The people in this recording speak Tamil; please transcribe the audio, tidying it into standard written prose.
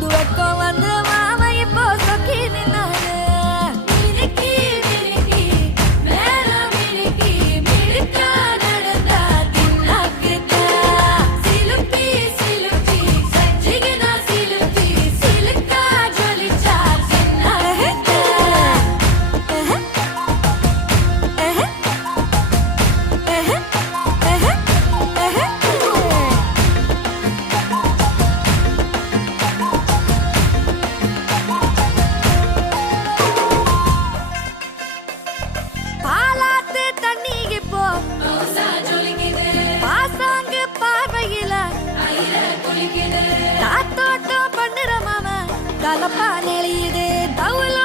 புது வெக்கம் வந்து மாமா இப்போ சொக்கி நின்னாரு. மினுக்கி மினுக்கி மேல மினுக்கி மினுக்கா நடந்தா தின்னாக்குதா. சிலுப்பி சிலுப்பி சஞ்சிகனா சிலுப்பி சிலுக்கா ஜொலிச்சா சின்னாக்குதா. பாலாத்து தண்ணி இப்போ பாசாங்கு பார்வையில காத்தோட்டம் பண்ணுற மாம கலப்பா நெளியுது தவுல